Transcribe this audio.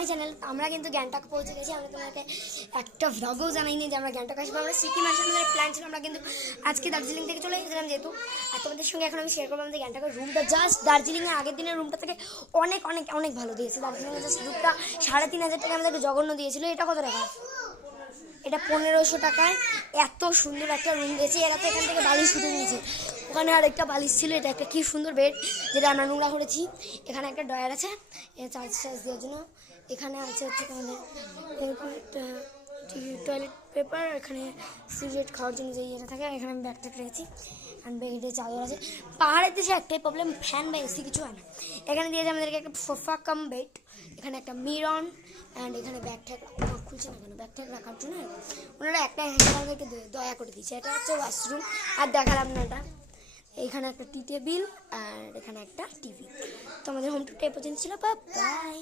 My channel. আমরা কিন্তু গ্যাংটক পৌঁছে গেছি। আমরা তোমাকে একটা ভ্লগও জানাইনি যে আমরা গ্যাংটক আসবো। আমরা সিকিম আসার আমাদের প্ল্যান ছিল। আমরা কিন্তু আজকে দার্জিলিং থেকে চলে গেছিলাম যেহেতু। আর তোমাদের সঙ্গে এখন আমি শেয়ার করবো আমাদের গ্যাংটকের রুমটা। জাস্ট দার্জিলিংয়ে আগের দিনের রুমটা থেকে অনেক অনেক অনেক ভালো দিয়েছে। দার্জিলিংয়ে জাস্ট রুমটা 3,500 টাকা আমাদেরকে জঘন্য দিয়েছিল। এটা কত টাকা? এটা 1500 টাকায় এত সুন্দর একটা রুম দিয়েছে। এরা তো এখান থেকে বালিশ তুলে নিয়েছে। ওখানে আর একটা বালিশ ছিল। এটা একটা কি সুন্দর বেড যেটা আমরা নোংরা করেছি। এখানে একটা ড্রয়ার আছে চার্জ দেওয়ার জন্য। এখানে আছে হচ্ছে তোমাদের একটা টয়লেট পেপার। এখানে সিগারেট খাওয়ার জন্য যে ইয়েটা থাকে। এখানে আমি ব্যাগটা রেখেছি। অ্যান্ড ব্যাগের চাদর আছে। পাহাড়ের দেশে একটাই প্রবলেম, ফ্যান বা এসি কিছু হয় না। এখানে দিয়েছে আমাদেরকে একটা সোফা কাম বেড। এখানে একটা মিরন অ্যান্ড এখানে ব্যাগ ট্যাগ খুলছে না কেন, ব্যাগ ট্যাগ রাখার জন্য ওনারা একটা আমাদেরকে দয়া করে দিচ্ছে। এটা হচ্ছে ওয়াশরুম। আর দেখালাম না এটা। এইখানে একটা টি টেবিল আর এখানে একটা টিভি। তো আমাদের হোম টুরটা এ পর্যন্ত ছিল। বাই।